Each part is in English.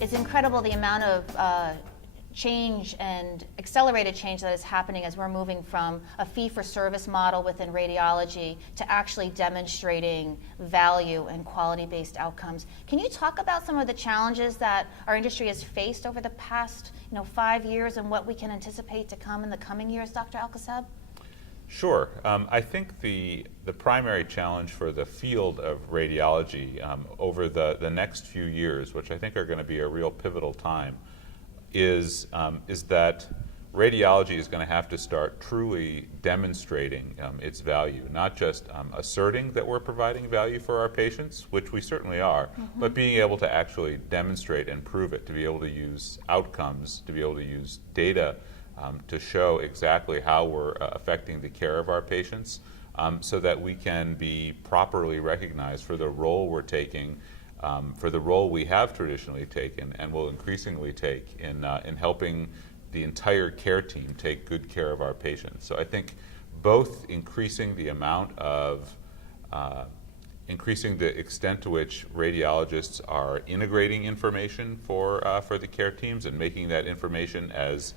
It's incredible the amount of change and accelerated change that is happening as we're moving from a fee-for-service model within radiology to actually demonstrating value and quality-based outcomes. Can you talk about some of the challenges that our industry has faced over the past 5 years and what we can anticipate to come in the coming years, Dr. Alcasab? Sure. I think the primary challenge for the field of radiology over the next few years, which I think are going to be a real pivotal time, is that radiology is going to have to start truly demonstrating its value, not just asserting that we're providing value for our patients, which we certainly are, but being able to actually demonstrate and prove it, to be able to use outcomes, to be able to use data to show exactly how we're affecting the care of our patients, so that we can be properly recognized for the role we're taking, for the role we have traditionally taken and will increasingly take in helping the entire care team take good care of our patients. So I think both increasing the amount of, increasing the extent to which radiologists are integrating information for the care teams and making that information as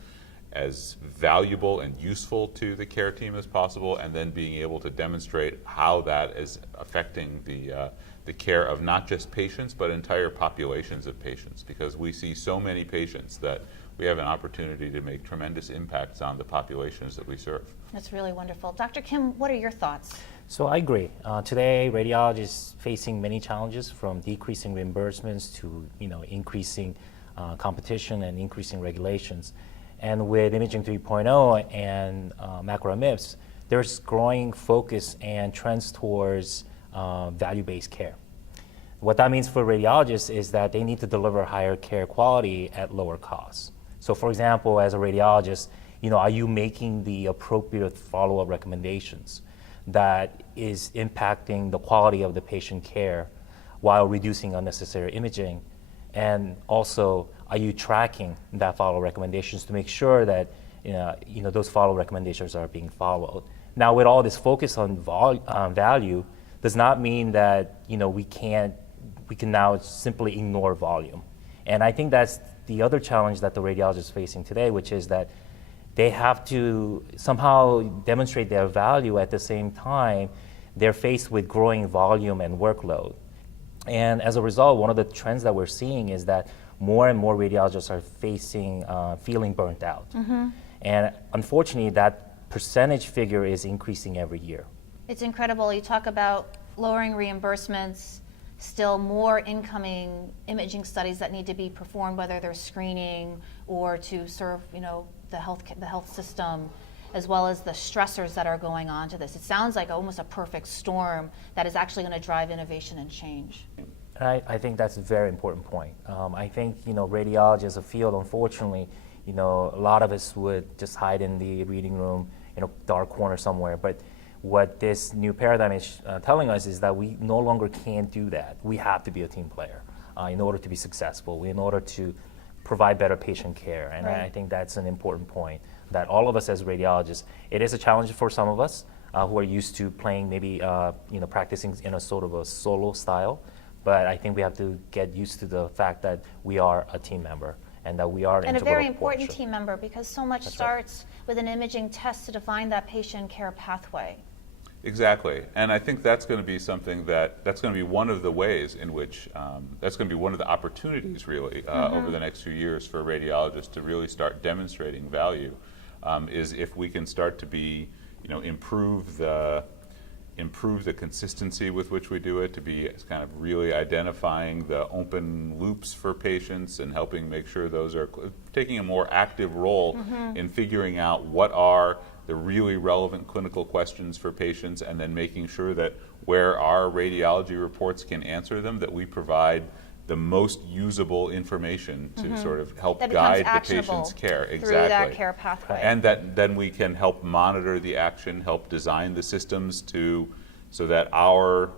valuable and useful to the care team as possible, and then being able to demonstrate how that is affecting the care of not just patients, but entire populations of patients, because we see so many patients that we have an opportunity to make tremendous impacts on the populations that we serve. That's really wonderful. Dr. Kim, what are your thoughts? So I agree. Today, radiology is facing many challenges, from decreasing reimbursements to increasing competition and increasing regulations. And with Imaging 3.0 and macro MIPS, there's growing focus and trends towards value-based care. What that means for radiologists is that they need to deliver higher care quality at lower costs. So for example, as a radiologist, are you making the appropriate follow-up recommendations that is impacting the quality of the patient care while reducing unnecessary imaging? And also, are you tracking that follow recommendations to make sure that those follow recommendations are being followed? Now, with all this focus on value, does not mean that we can now simply ignore volume. And I think that's the other challenge that the radiologist is facing today, which is that they have to somehow demonstrate their value at the same time they're faced with growing volume and workload. And as a result, one of the trends that we're seeing is that more and more radiologists are feeling burnt out. And unfortunately, that percentage figure is increasing every year. It's incredible. You talk about lowering reimbursements, still more incoming imaging studies that need to be performed, whether they're screening or to serve the health system, as well as the stressors that are going on to this. It sounds like almost a perfect storm that is actually going to drive innovation and change. I think that's a very important point. I think radiology as a field, unfortunately, a lot of us would just hide in the reading room in a dark corner somewhere. But what this new paradigm is telling us is that we no longer can do that. We have to be a team player in order to be successful, in order to provide better patient care. And right. I think that's an important point, that all of us as radiologists, it is a challenge for some of us who are used to playing maybe practicing in a sort of a solo style. But I think we have to get used to the fact that we are a team member and that we are an integral And a very important portion. team member, because so much That's starts with an imaging test to define that patient care pathway. Exactly, and I think that's going to be something that's going to be one of the ways in which, that's going to be one of the opportunities really over the next few years for radiologists to really start demonstrating value, is if we can start to be, improve the consistency with which we do it, to be kind of really identifying the open loops for patients and helping make sure those are taking a more active role in figuring out what are the really relevant clinical questions for patients, and then making sure that where our radiology reports can answer them, that we provide the most usable information to sort of help guide the patient's care. Exactly. Through that care pathway. And that then we can help monitor the action, help design the systems so that our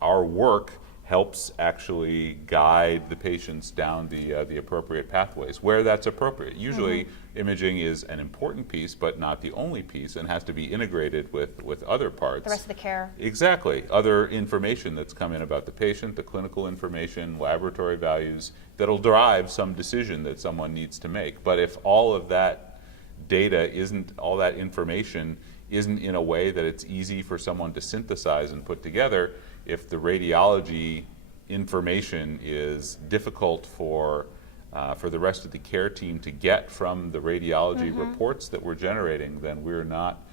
work helps actually guide the patients down the appropriate pathways where that's appropriate. Usually Imaging is an important piece, but not the only piece, and has to be integrated with other parts. The rest of the care. Exactly. Other information that's come in about the patient, the clinical information, laboratory values, that'll drive some decision that someone needs to make. But if all of that data isn't, all that information isn't in a way that it's easy for someone to synthesize and put together, if the radiology information is difficult for the rest of the care team to get from the radiology reports that we're generating, then we're not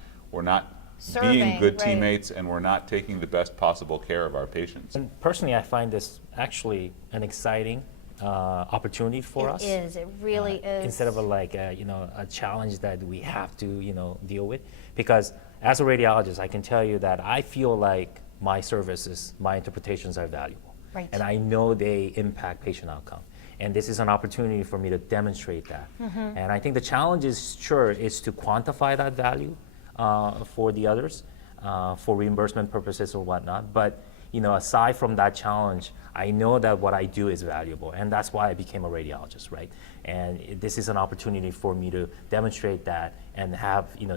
being good teammates, and we're not taking the best possible care of our patients. And personally, I find this actually an exciting opportunity for us. It is. It really is. Instead of a challenge that we have to deal with, because as a radiologist, I can tell you that I feel like my services, my interpretations are valuable, Right. and I know they impact patient outcome. And this is an opportunity for me to demonstrate that. And I think the challenge is to quantify that value for the others, for reimbursement purposes or whatnot. But aside from that challenge, I know that what I do is valuable, and that's why I became a radiologist, right? And this is an opportunity for me to demonstrate that and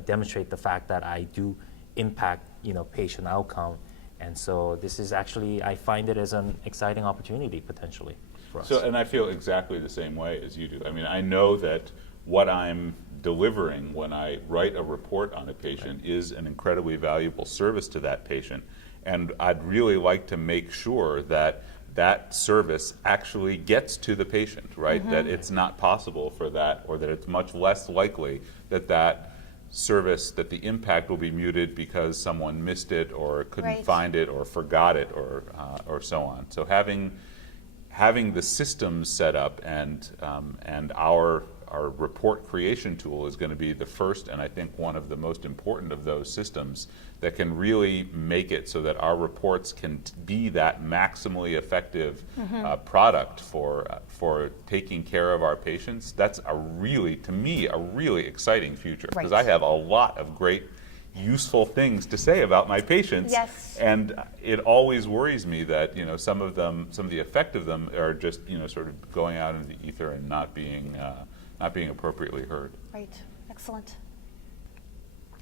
demonstrate the fact that I do impact patient outcome. And so this is actually, I find it as an exciting opportunity potentially for us. So, and I feel exactly the same way as you do. I mean, I know that what I'm delivering when I write a report on a patient is an incredibly valuable service to that patient. And I'd really like to make sure that that service actually gets to the patient, right? That it's not possible for that, or that it's much less likely that that service, that the impact will be muted because someone missed it or couldn't find it or forgot it or so on. So having the systems set up and our report creation tool is going to be the first, and I think one of the most important of those systems that can really make it so that our reports can be that maximally effective product for taking care of our patients. That's to me, a really exciting future, because I have a lot of great, useful things to say about my patients. Yes. And it always worries me that some of the effect of them are just sort of going out into the ether and not being appropriately heard. Right. Excellent.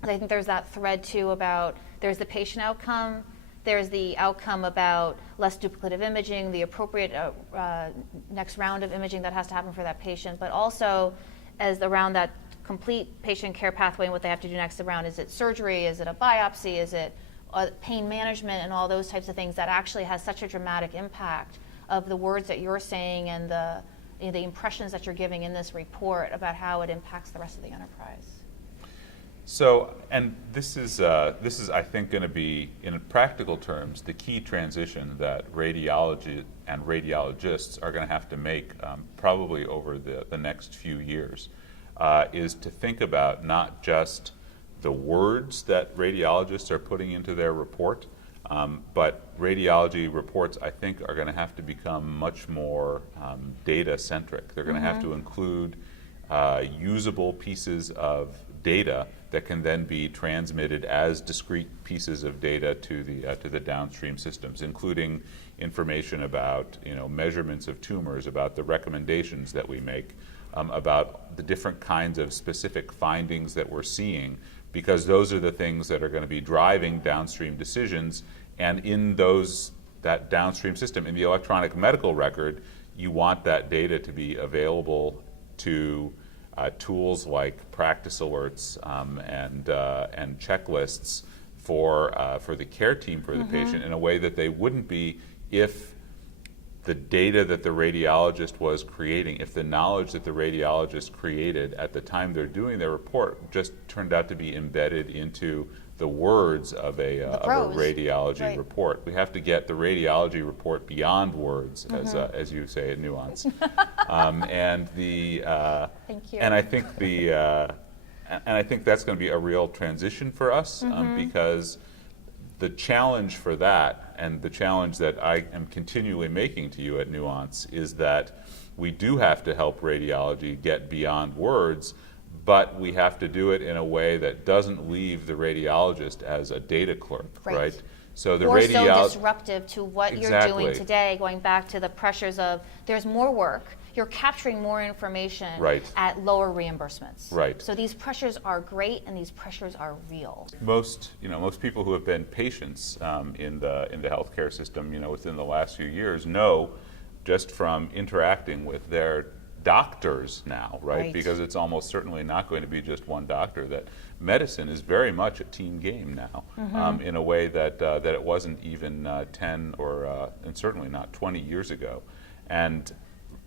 And I think there's that thread too about there's the patient outcome, there's the outcome about less duplicative imaging, the appropriate next round of imaging that has to happen for that patient, but also as around that complete patient care pathway and what they have to do next around. Is it surgery? Is it a biopsy? Is it pain management and all those types of things that actually has such a dramatic impact of the words that you're saying and the impressions that you're giving in this report about how it impacts the rest of the enterprise. So, and this is I think going to be, in practical terms, the key transition that radiology and radiologists are going to have to make probably over the next few years, is to think about not just the words that radiologists are putting into their report, but radiology reports, I think, are going to have to become much more data-centric. They're going to have to include usable pieces of data that can then be transmitted as discrete pieces of data to the downstream systems, including information about measurements of tumors, about the recommendations that we make, about the different kinds of specific findings that we're seeing, because those are the things that are going to be driving downstream decisions. And in that downstream system, in the electronic medical record, you want that data to be available to tools like practice alerts and checklists for the care team for the patient in a way that they wouldn't be if the data that the radiologist was creating, if the knowledge that the radiologist created at the time they're doing their report just turned out to be embedded into the words of a radiology report. We have to get the radiology report beyond words, as you say at Nuance. Thank you. And I think that's going to be a real transition for us, because the challenge for that, and the challenge that I am continually making to you at Nuance, is that we do have to help radiology get beyond words, but we have to do it in a way that doesn't leave the radiologist as a data clerk, right? So the or so disruptive to what you're doing today, going back to the pressures of there's more work. you're capturing more information Right. at lower reimbursements. Right. So these pressures are great and these pressures are real. Most people who have been patients in the healthcare system, within the last few years, know just from interacting with their doctors now, right? Right. Because it's almost certainly not going to be just one doctor. That medicine is very much a team game now, in a way that it wasn't even 10 or and certainly not 20 years ago. And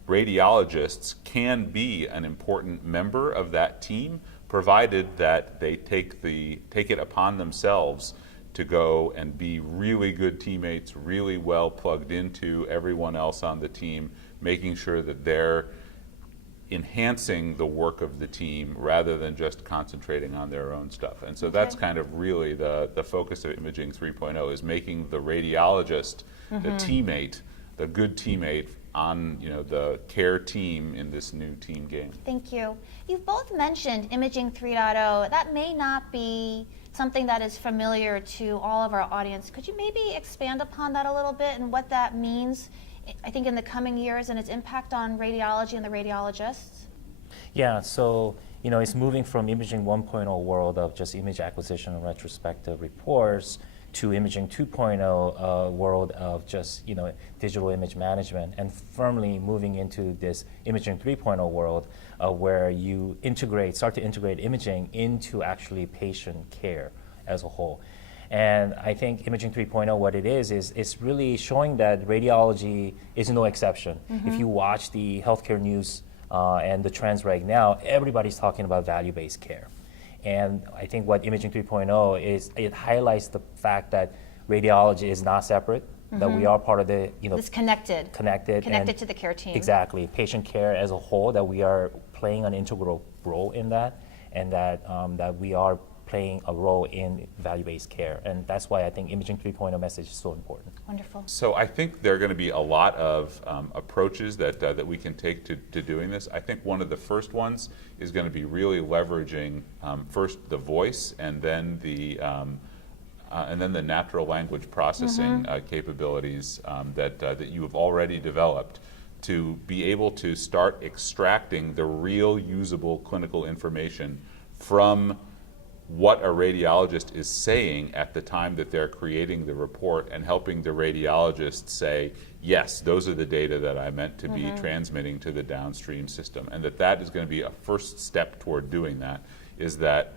radiologists can be an important member of that team, provided that they take it upon themselves to go and be really good teammates, really well plugged into everyone else on the team, making sure that they're enhancing the work of the team rather than just concentrating on their own stuff. And so that's kind of really the focus of Imaging 3.0, is making the radiologist the teammate, the good teammate on the care team in this new team game. Thank you. You've both mentioned Imaging 3.0. That may not be something that is familiar to all of our audience. Could you maybe expand upon that a little bit and what that means, I think, in the coming years and its impact on radiology and the radiologists? Yeah, so it's moving from Imaging 1.0 world of just image acquisition and retrospective reports to Imaging 2.0 world of just digital image management, and firmly moving into this Imaging 3.0 world where you start to integrate imaging into actually patient care as a whole. And I think Imaging 3.0, what it is it's really showing that radiology is no exception. If you watch the healthcare news and the trends right now, everybody's talking about value-based care. And I think what Imaging 3.0 is, it highlights the fact that radiology is not separate, that we are part of the, It's connected to the care team. Exactly, patient care as a whole, that we are playing an integral role in that, and that we are playing a role in value-based care. And that's why I think Imaging 3.0 message is so important. Wonderful. So I think there are going to be a lot of approaches that we can take to doing this. I think one of the first ones is going to be really leveraging first the voice and then the natural language processing capabilities that you have already developed, to be able to start extracting the real usable clinical information from what a radiologist is saying at the time that they're creating the report, and helping the radiologist say, yes, those are the data that I meant to be transmitting to the downstream system. And that is going to be a first step toward doing that, is that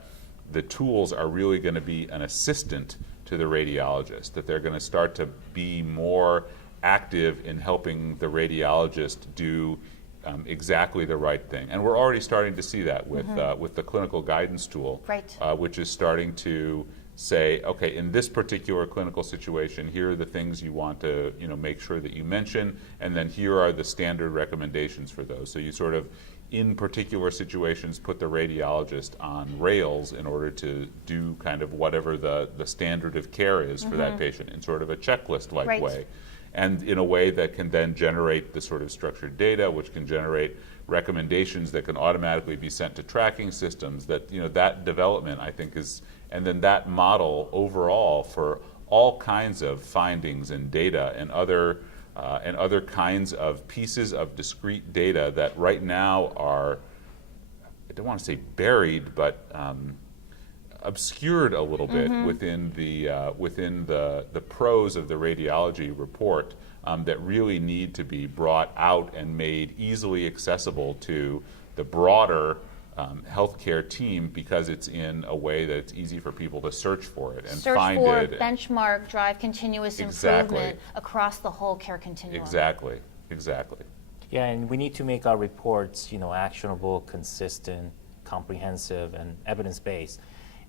the tools are really going to be an assistant to the radiologist, that they're going to start to be more active in helping the radiologist do exactly the right thing. And we're already starting to see that with the clinical guidance tool, Right. Which is starting to say, okay, in this particular clinical situation, here are the things you want to make sure that you mention, and then here are the standard recommendations for those. So you sort of, in particular situations, put the radiologist on rails in order to do kind of whatever the standard of care is for that patient, in sort of a checklist-like Right. way. And in a way that can then generate the sort of structured data, which can generate recommendations that can automatically be sent to tracking systems. That that development, I think, is, and then that model overall for all kinds of findings and data and other kinds of pieces of discrete data that right now are, I don't want to say buried, but obscured a little bit within the prose of the radiology report, that really need to be brought out and made easily accessible to the broader healthcare team, because it's in a way that it's easy for people to search for it and find it. Benchmark, drive continuous Exactly. improvement across the whole care continuum. Exactly. Yeah, and we need to make our reports, actionable, consistent, comprehensive, and evidence-based.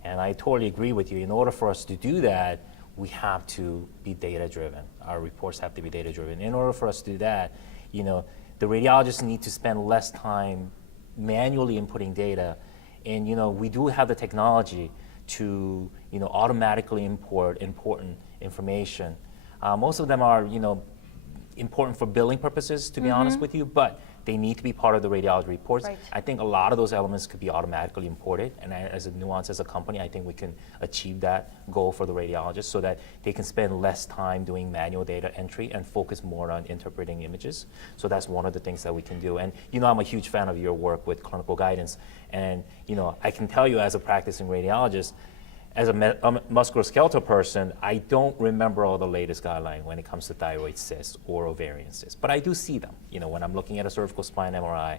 And I totally agree with you. In order for us to do that, we have to be data-driven. Our reports have to be data-driven. In order for us to do that, the radiologists need to spend less time manually inputting data. And we do have the technology to automatically import important information. Most of them are important for billing purposes, to be honest with you, but they need to be part of the radiology reports. Right. I think a lot of those elements could be automatically imported, and as a Nuance as a company, I think we can achieve that goal for the radiologists so that they can spend less time doing manual data entry and focus more on interpreting images. So that's one of the things that we can do. And I'm a huge fan of your work with clinical guidance, and I can tell you as a practicing radiologist, as a musculoskeletal person, I don't remember all the latest guideline when it comes to thyroid cysts or ovarian cysts, but I do see them, when I'm looking at a cervical spine MRI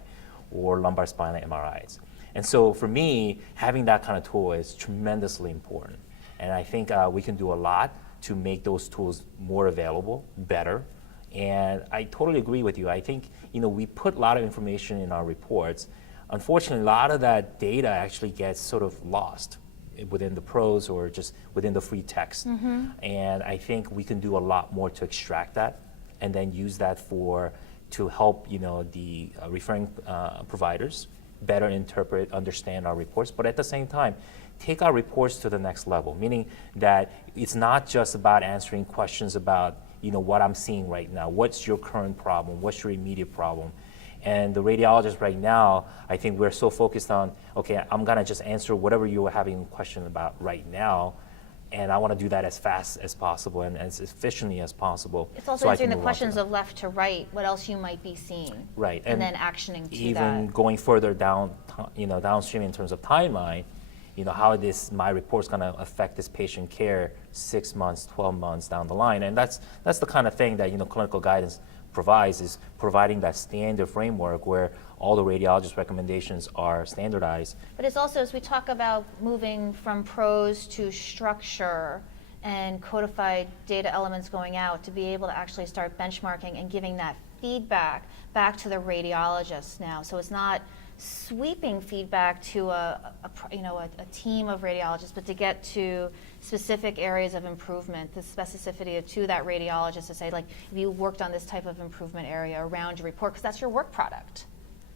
or lumbar spine MRIs. And so for me, having that kind of tool is tremendously important. And I think we can do a lot to make those tools more available, better. And I totally agree with you. I think, we put a lot of information in our reports. Unfortunately, a lot of that data actually gets sort of lost within the prose or just within the free text. And I think we can do a lot more to extract that and then use that to help the referring providers better interpret, understand our reports, but at the same time, take our reports to the next level, meaning that it's not just about answering questions about what I'm seeing right now, what's your current problem, what's your immediate problem. And the radiologists right now, I think we're so focused on, okay, I'm gonna just answer whatever you're having a question about right now, and I want to do that as fast as possible and as efficiently as possible. It's also so answering the questions of left to right, what else you might be seeing. Right. And then actioning to that. Even going further down, downstream in terms of timeline, how my report's gonna affect this patient care 6 months, 12 months down the line. And that's the kind of thing that, clinical guidance provides, is providing that standard framework where all the radiologist recommendations are standardized. But it's also, as we talk about moving from prose to structure and codified data elements going out, to be able to actually start benchmarking and giving that feedback back to the radiologists now. So it's not sweeping feedback to a team of radiologists, but to get to specific areas of improvement, the specificity to that radiologist to say, like, if you worked on this type of improvement area around your report, because that's your work product.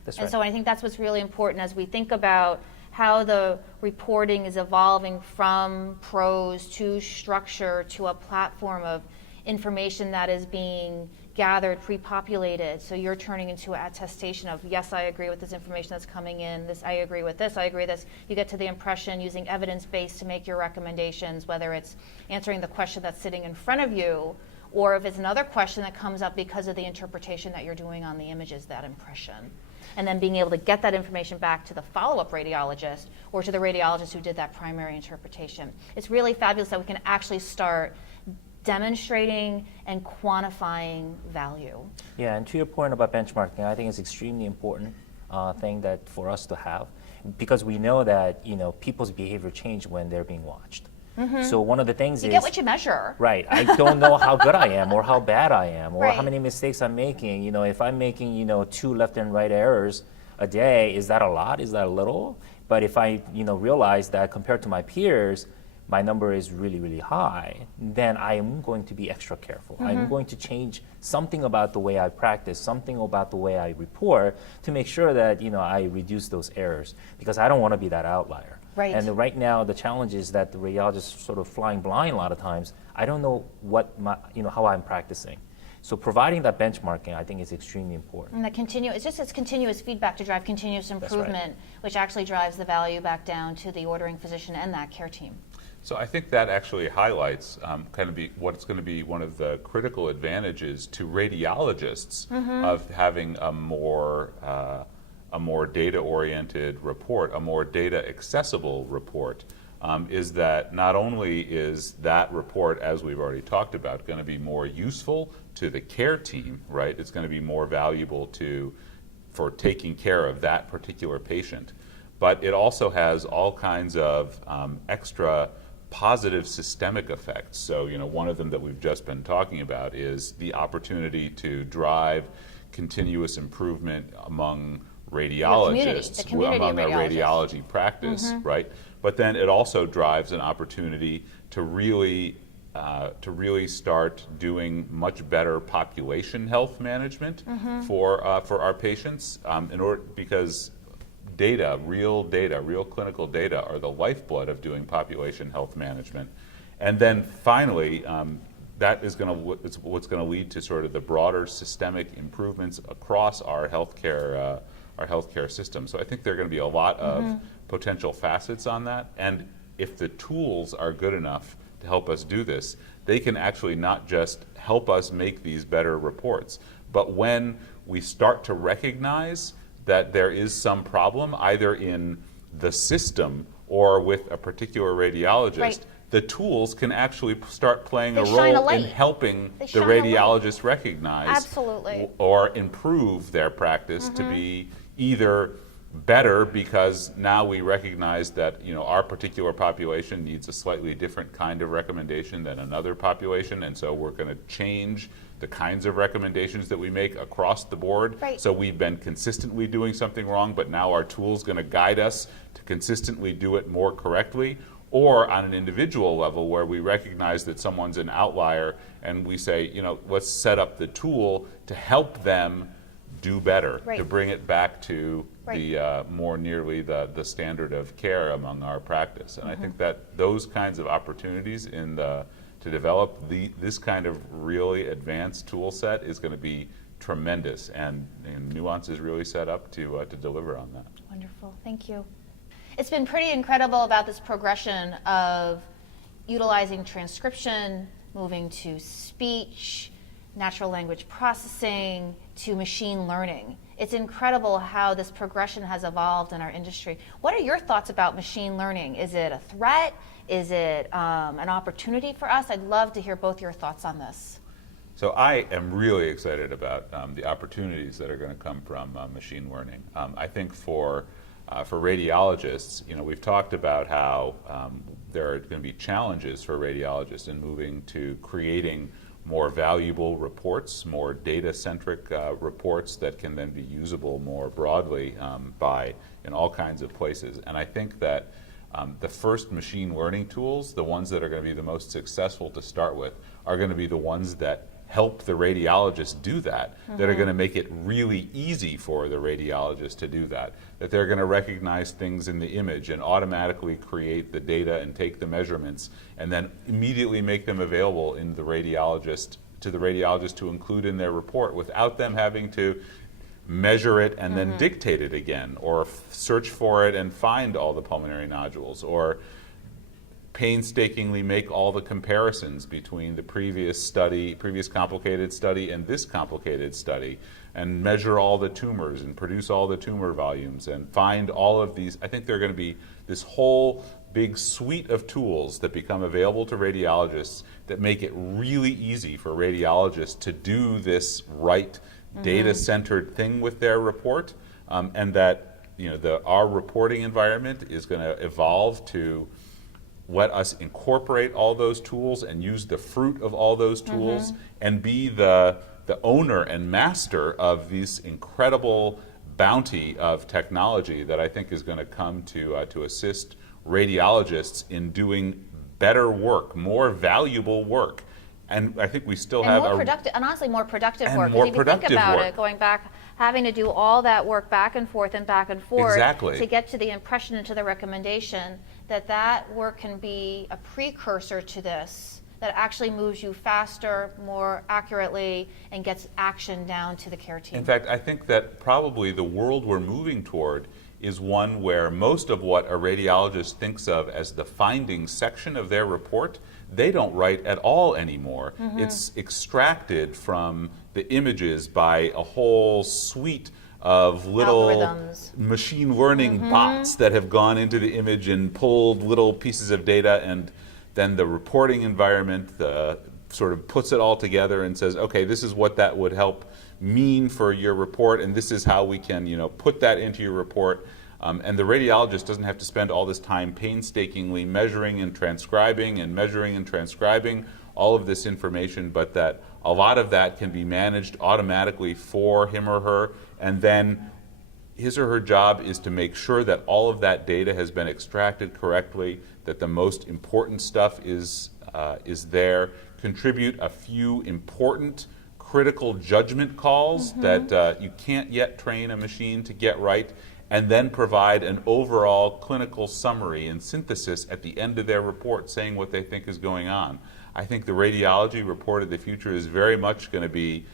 That's And right. so I think that's what's really important as we think about how the reporting is evolving from prose to structure to a platform of information that is being gathered, pre-populated. So you're turning into an attestation of, yes, I agree with this information that's coming in, this, I agree with this, I agree with this. You get to the impression using evidence-based to make your recommendations, whether it's answering the question that's sitting in front of you, or if it's another question that comes up because of the interpretation that you're doing on the images, that impression. And then being able to get that information back to the follow-up radiologist or to the radiologist who did that primary interpretation. It's really fabulous that we can actually start demonstrating and quantifying value. Yeah, and to your point about benchmarking, I think it's extremely important thing that for us to have, because we know that people's behavior change when they're being watched. So one of the things You is get what you measure. right. I don't know how good I am or how bad I am or how Right. many mistakes I'm making. If I'm making 2 left and right errors a day, is that a lot? Is that a little? But if I realize that compared to my peers, my number is really, really high, then I am going to be extra careful. I'm going to change something about the way I practice, something about the way I report to make sure that I reduce those errors, because I don't want to be that outlier. Right. And right now, the challenge is that the radiologist is sort of flying blind a lot of times. I don't know what how I'm practicing. So providing that benchmarking, I think, is extremely important. And it's continuous feedback to drive continuous improvement, which actually drives the value back down to the ordering physician and that care team. So I think that actually highlights what's going to be one of the critical advantages to radiologists of having a more data-oriented report, a more data-accessible report, is that not only is that report, as we've already talked about, going to be more useful to the care team, right? It's going to be more valuable for taking care of that particular patient, but it also has all kinds of extra positive systemic effects. So, one of them that we've just been talking about is the opportunity to drive continuous improvement among radiologists, the community among of our radiologists. radiology practice, right? But then it also drives an opportunity to really start doing much better population health management for our patients, because real clinical data are the lifeblood of doing population health management. And then finally, that is what's going to lead to sort of the broader systemic improvements across our healthcare system. So I think there are going to be a lot of potential facets on that. And if the tools are good enough to help us do this, they can actually not just help us make these better reports, but when we start to recognize that there is some problem, either in the system or with a particular radiologist, Right. the tools can actually start playing a shine a role in light. helping They the shine a light. radiologist recognize Absolutely. or improve their practice to be either better because now we recognize that our particular population needs a slightly different kind of recommendation than another population, and so we're going to change the kinds of recommendations that we make across the board. Right. So we've been consistently doing something wrong, but now our tool's going to guide us to consistently do it more correctly. Or on an individual level where we recognize that someone's an outlier and we say, let's set up the tool to help them do better, Right. to bring it back to Right. the more nearly the standard of care among our practice. And I think that those kinds of opportunities to develop this kind of really advanced tool set is going to be tremendous, and Nuance is really set up to deliver on that. Wonderful, thank you. It's been pretty incredible about this progression of utilizing transcription, moving to speech, natural language processing, to machine learning. It's incredible how this progression has evolved in our industry. What are your thoughts about machine learning? Is it a threat? Is it an opportunity for us? I'd love to hear both your thoughts on this. So I am really excited about the opportunities that are going to come from machine learning. I think for radiologists, we've talked about how there are going to be challenges for radiologists in moving to creating more valuable reports, more data-centric reports that can then be usable more broadly in all kinds of places. And I think that the first machine learning tools, the ones that are going to be the most successful to start with, are going to be the ones that help the radiologist do that, that are going to make it really easy for the radiologist to do that they're going to recognize things in the image and automatically create the data and take the measurements and then immediately make them available to the radiologist to include in their report without them having to measure it and then dictate it again, or search for it and find all the pulmonary nodules, or painstakingly make all the comparisons between the previous complicated study and this complicated study, and measure all the tumors and produce all the tumor volumes and find all of these. I think there are going to be this whole big suite of tools that become available to radiologists that make it really easy for radiologists to do this right data-centered thing with their report, and that our reporting environment is going to evolve to let us incorporate all those tools and use the fruit of all those tools and be the owner and master of this incredible bounty of technology that I think is going to come to assist radiologists in doing better work, more valuable work. And I think we still have and honestly more productive and work. more Because if you think productive about work. it, going back, having to do all that work back and forth Exactly. to get to the impression and to the recommendation, that work can be a precursor to this, that actually moves you faster, more accurately, and gets action down to the care team. In fact, I think that probably the world we're moving toward is one where most of what a radiologist thinks of as the findings section of their report, they don't write at all anymore. It's extracted from the images by a whole suite of little Algorithms. machine learning bots that have gone into the image and pulled little pieces of data, and then the reporting environment sort of puts it all together and says, okay, this is what that would help mean for your report, and this is how we can put that into your report. And the radiologist doesn't have to spend all this time painstakingly measuring and transcribing all of this information, but that a lot of that can be managed automatically for him or her, and then his or her job is to make sure that all of that data has been extracted correctly, that the most important stuff is there, contribute a few important critical judgment calls that you can't yet train a machine to get right, and then provide an overall clinical summary and synthesis at the end of their report saying what they think is going on. I think the radiology report of the future is very much going to be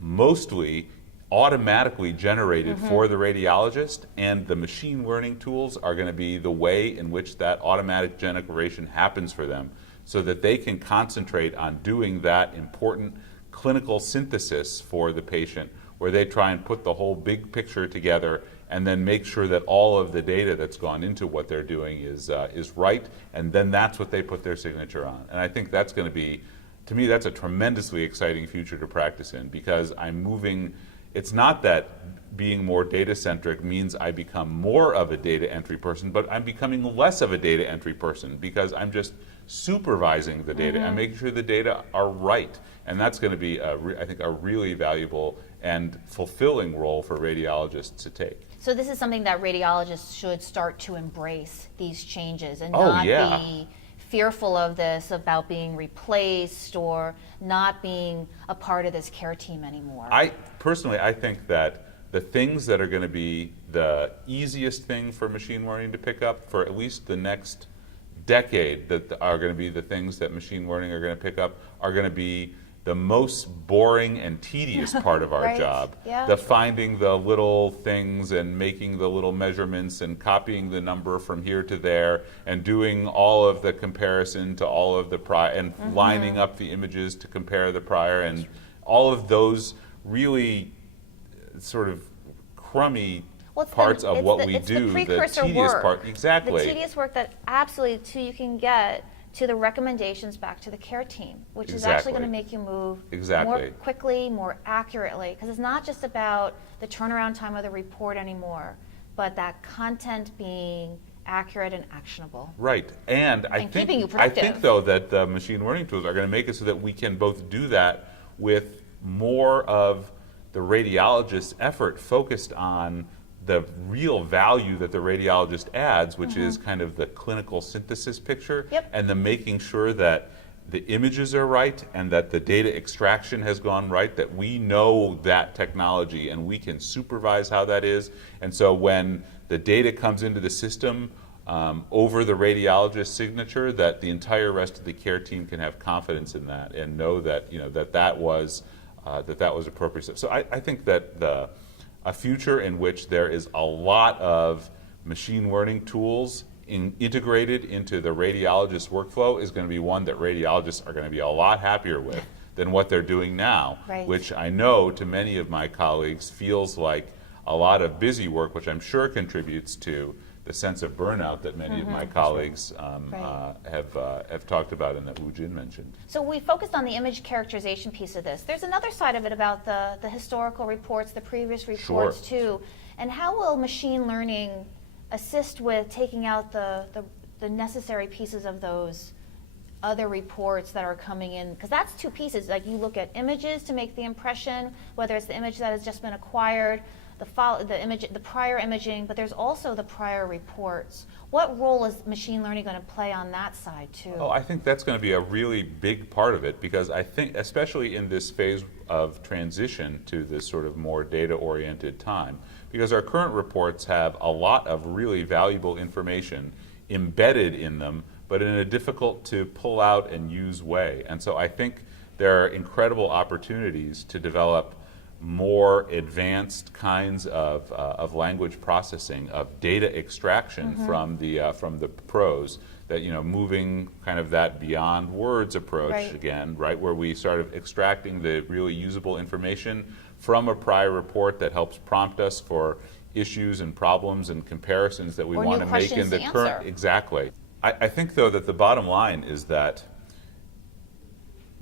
mostly automatically generated for the radiologist, and the machine learning tools are going to be the way in which that automatic generation happens for them, so that they can concentrate on doing that important clinical synthesis for the patient, where they try and put the whole big picture together and then make sure that all of the data that's gone into what they're doing is right, and then that's what they put their signature on. And I think that's going to be, to me, that's a tremendously exciting future to practice in, because I'm moving. It's not that being more data-centric means I become more of a data entry person, but I'm becoming less of a data entry person, because I'm just supervising the data and making sure the data are right. And that's going to be, I think, a really valuable and fulfilling role for radiologists to take. So this is something that radiologists should start to embrace, these changes, and Oh, not yeah. be fearful of this, about being replaced or not being a part of this care team anymore. Personally, I think that the things that are going to be the easiest thing for machine learning to pick up for at least the next decade, that are going to be the things that machine learning are going to pick up, are going to be the most boring and tedious part of our Right. job. Yeah. The finding the little things and making the little measurements and copying the number from here to there and doing all of the comparison to all of the prior and lining up the images to compare the prior, and all of those really sort of crummy Well, it's parts the, of it's what the, we it's do, the precursor tedious work, part. Exactly. The tedious work that absolutely you can get to the recommendations back to the care team, which is actually going to make you move more quickly, more accurately, because it's not just about the turnaround time of the report anymore, but that content being accurate and actionable. Right, and keeping you I productive. think though that the machine learning tools are going to make it so that we can both do that with more of the radiologist's effort focused on the real value that the radiologist adds, which is kind of the clinical synthesis picture, and the making sure that the images are right and that the data extraction has gone right, that we know that technology and we can supervise how that is. And so when the data comes into the system over the radiologist's signature, that the entire rest of the care team can have confidence in that and know that that was appropriate. So I think that a future in which there is a lot of machine learning tools integrated into the radiologist's workflow is going to be one that radiologists are going to be a lot happier with than what they're doing now, which I know to many of my colleagues feels like a lot of busy work, which I'm sure contributes to the sense of burnout that many of my colleagues have talked about and that Woo Jin mentioned. So we focused on the image characterization piece of this. There's another side of it about the historical reports, the previous reports too. And how will machine learning assist with taking out the necessary pieces of those other reports that are coming in? Because that's two pieces. Like, you look at images to make the impression, whether it's the image that has just been acquired, the prior imaging, but there's also the prior reports. What role is machine learning going to play on that side too? Oh, I think that's going to be a really big part of it, because I think, especially in this phase of transition to this sort of more data-oriented time, because our current reports have a lot of really valuable information embedded in them, but in a difficult to pull out and use way. And so I think there are incredible opportunities to develop more advanced kinds of language processing, of data extraction from the prose, that moving kind of that beyond words approach again, right, where we start extracting the really usable information from a prior report that helps prompt us for issues and problems and comparisons that we want to make in the current. Exactly. I think though that the bottom line is that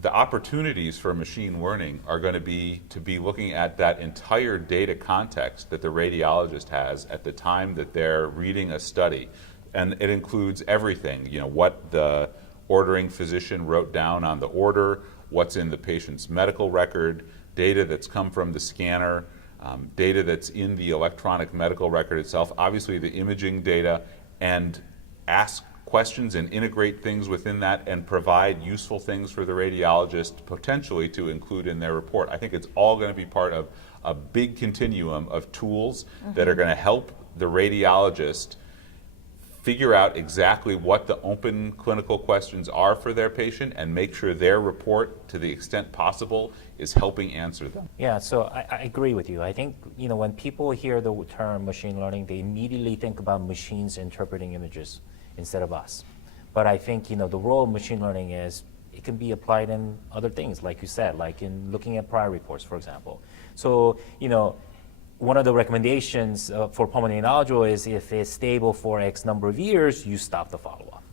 the opportunities for machine learning are going to be looking at that entire data context that the radiologist has at the time that they're reading a study. And it includes everything, what the ordering physician wrote down on the order, what's in the patient's medical record, data that's come from the scanner, data that's in the electronic medical record itself, obviously the imaging data, and ask questions and integrate things within that and provide useful things for the radiologist potentially to include in their report. I think it's all going to be part of a big continuum of tools that are going to help the radiologist figure out exactly what the open clinical questions are for their patient and make sure their report, to the extent possible, is helping answer them. Yeah, so I agree with you. I think, when people hear the term machine learning, they immediately think about machines interpreting images instead of us. But I think, the role of machine learning is it can be applied in other things, like you said, like in looking at prior reports, for example. So, one of the recommendations for pulmonary nodule is if it's stable for X number of years, you stop the follow-up.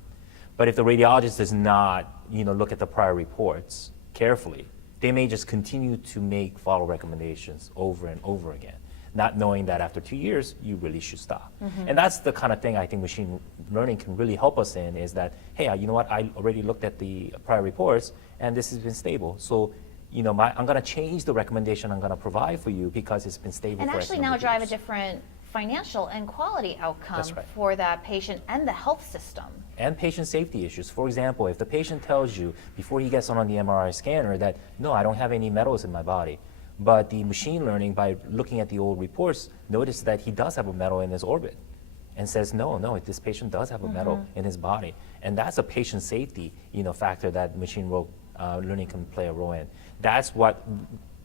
But if the radiologist does not, look at the prior reports carefully, they may just continue to make follow recommendations over and over again, not knowing that after 2 years, you really should stop. And that's the kind of thing I think machine learning can really help us in, is that, hey, you know what, I already looked at the prior reports, and this has been stable. So, I'm going to change the recommendation I'm going to provide for you because it's been stable And for actually X now number of drive a years. different financial and quality outcome That's right. for that patient and the health system. And patient safety issues. For example, if the patient tells you before he gets on the MRI scanner that, no, I don't have any metals in my body, but the machine learning, by looking at the old reports, noticed that he does have a metal in his orbit and says, no, this patient does have a metal in his body. And that's a patient safety factor that machine learning can play a role in. That's what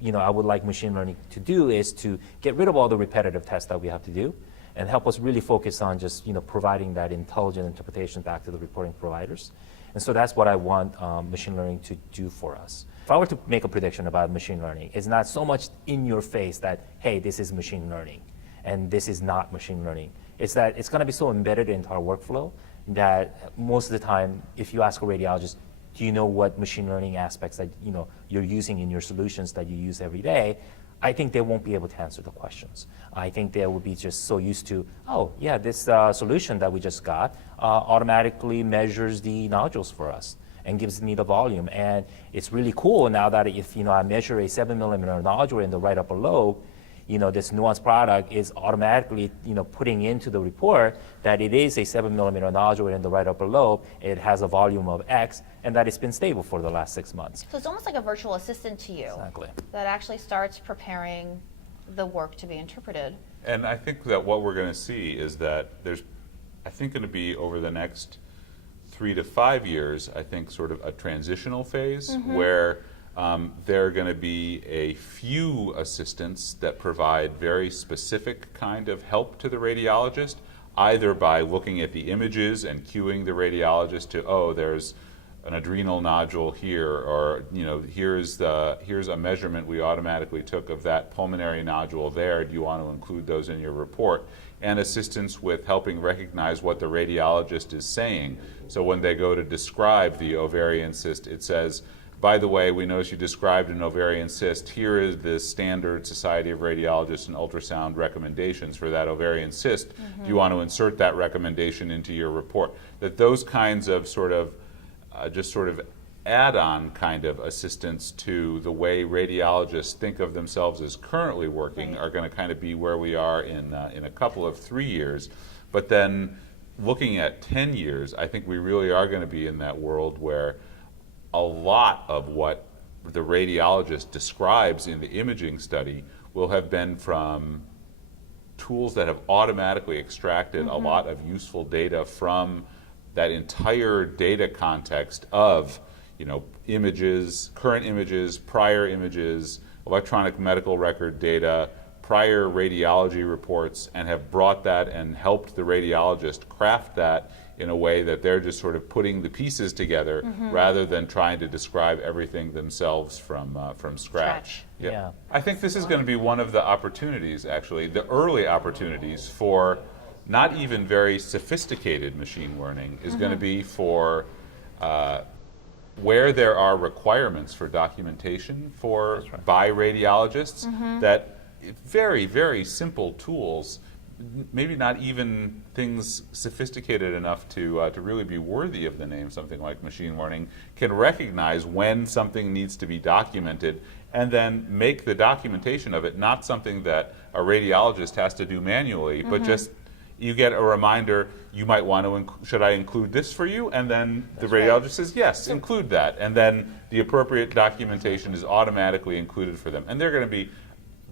I would like machine learning to do, is to get rid of all the repetitive tests that we have to do and help us really focus on just providing that intelligent interpretation back to the reporting providers. And so that's what I want machine learning to do for us. If I were to make a prediction about machine learning, it's not so much in your face that, hey, this is machine learning and this is not machine learning. It's that it's going to be so embedded into our workflow that most of the time, if you ask a radiologist, do you know what machine learning aspects that you're using in your solutions that you use every day? I think they won't be able to answer the questions. I think they will be just so used to, oh yeah, this solution that we just got automatically measures the nodules for us and gives me the volume. And it's really cool now that if I measure a 7mm nodule in the right upper lobe, this Nuance product is automatically, putting into the report that it is a 7mm nodule in the right upper lobe, it has a volume of X, and that it's been stable for the last 6 months. So it's almost like a virtual assistant to you. Exactly. That actually starts preparing the work to be interpreted. And I think that what we're going to see is that there's, I think, going to be over the next 3 to 5 years, I think, sort of a transitional phase where there are going to be a few assistants that provide very specific kind of help to the radiologist, either by looking at the images and cueing the radiologist to, oh, there's an adrenal nodule here, or here's a measurement we automatically took of that pulmonary nodule there. Do you want to include those in your report? And assistance with helping recognize what the radiologist is saying. So when they go to describe the ovarian cyst, it says, by the way, we noticed you described an ovarian cyst. Here is the standard Society of Radiologists and Ultrasound recommendations for that ovarian cyst. Do you want to insert that recommendation into your report? That those kinds of just sort of add-on kind of assistance to the way radiologists think of themselves as currently working are going to kind of be where we are in a couple of 3 years. But then looking at 10 years, I think we really are going to be in that world where a lot of what the radiologist describes in the imaging study will have been from tools that have automatically extracted a lot of useful data from that entire data context of images, current images, prior images, electronic medical record data, prior radiology reports, and have brought that and helped the radiologist craft that in a way that they're just sort of putting the pieces together rather than trying to describe everything themselves from scratch. Yeah. I think this is going to be one of the opportunities, actually, the early opportunities for not even very sophisticated machine learning is going to be for where there are requirements for documentation by radiologists, that very, very simple tools, maybe not even things sophisticated enough to really be worthy of the name, something like machine learning, can recognize when something needs to be documented and then make the documentation of it not something that a radiologist has to do manually, but just you get a reminder, you might want to, should I include this for you? And then the radiologist says, yes, include that. And then the appropriate documentation is automatically included for them. And they're going to be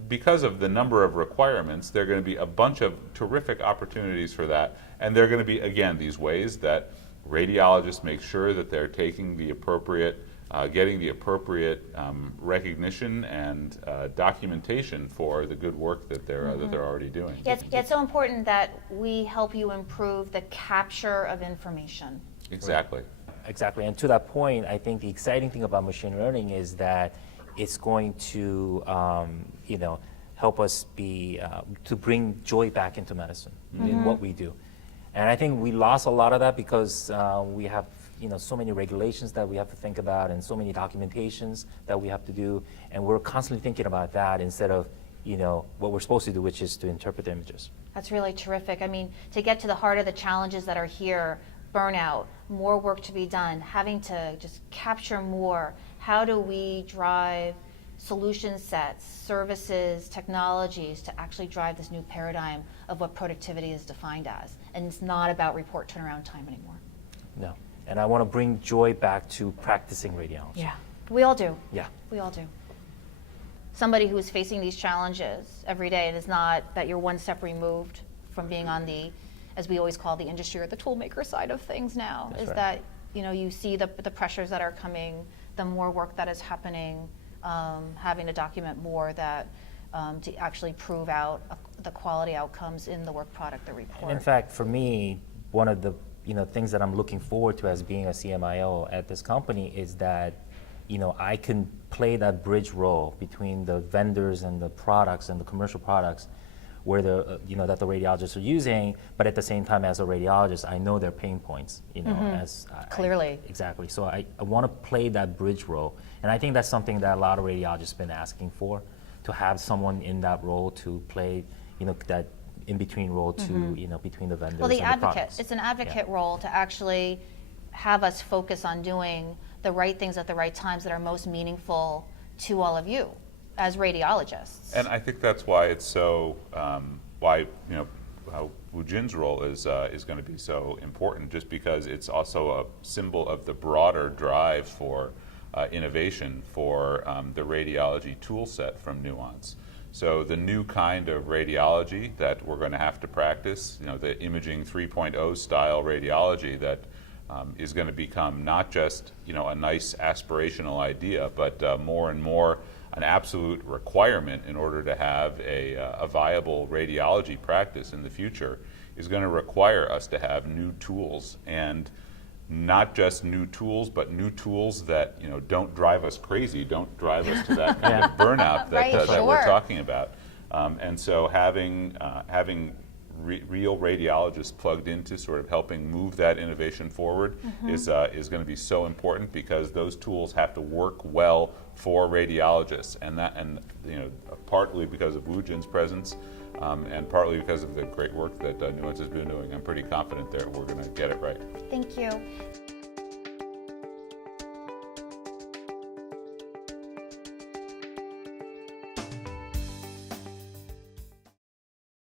because of the number of requirements, there are going to be a bunch of terrific opportunities for that. And there are going to be, again, these ways that radiologists make sure that they're taking the appropriate, getting the appropriate recognition and documentation for the good work that they're already doing. Yeah, it's so important that we help you improve the capture of information. Exactly. Exactly, and to that point, I think the exciting thing about machine learning is that it's going to, help us to bring joy back into medicine in what we do. And I think we lost a lot of that because we have, so many regulations that we have to think about and so many documentations that we have to do, and we're constantly thinking about that instead of, what we're supposed to do, which is to interpret the images. That's really terrific. I mean, to get to the heart of the challenges that are here, burnout, more work to be done, having to just capture more. How do we drive solution sets, services, technologies to actually drive this new paradigm of what productivity is defined as? And it's not about report turnaround time anymore. No, and I want to bring joy back to practicing radiology. Yeah, we all do. Yeah. We all do. Somebody who is facing these challenges every day, it is not that you're one step removed from being on the, as we always call the industry or the toolmaker side of things now. That's is right. that you see the pressures that are coming, the more work that is happening, having to document more that to actually prove out the quality outcomes in the work product, the report. And in fact, for me, one of the things that I'm looking forward to as being a CMIO at this company is that I can play that bridge role between the vendors and the products and the commercial products where that the radiologists are using, but at the same time, as a radiologist, I know their pain points. Clearly. Exactly. So I want to play that bridge role, and I think that's something that a lot of radiologists have been asking for, to have someone in that role to play, that in between role to between the vendors. Well, the and advocate. the products. It's an advocate role to actually have us focus on doing the right things at the right times that are most meaningful to all of you as radiologists. And I think that's why it's so, why Woo Jin's role is going to be so important, just because it's also a symbol of the broader drive for innovation for the radiology tool set from Nuance. So the new kind of radiology that we're going to have to practice, the imaging 3.0 style radiology that is going to become not just a nice aspirational idea, but more and more an absolute requirement in order to have a viable radiology practice in the future, is going to require us to have new tools, and not just new tools, but new tools that don't drive us crazy, don't drive us to that kind of burnout that, Right, that we're sure. talking about. And so having real radiologists plugged into sort of helping move that innovation forward is going to be so important, because those tools have to work well for radiologists, and partly because of Woo Jin's presence, and partly because of the great work that Nuance has been doing. I'm pretty confident that we're going to get it right. Thank you.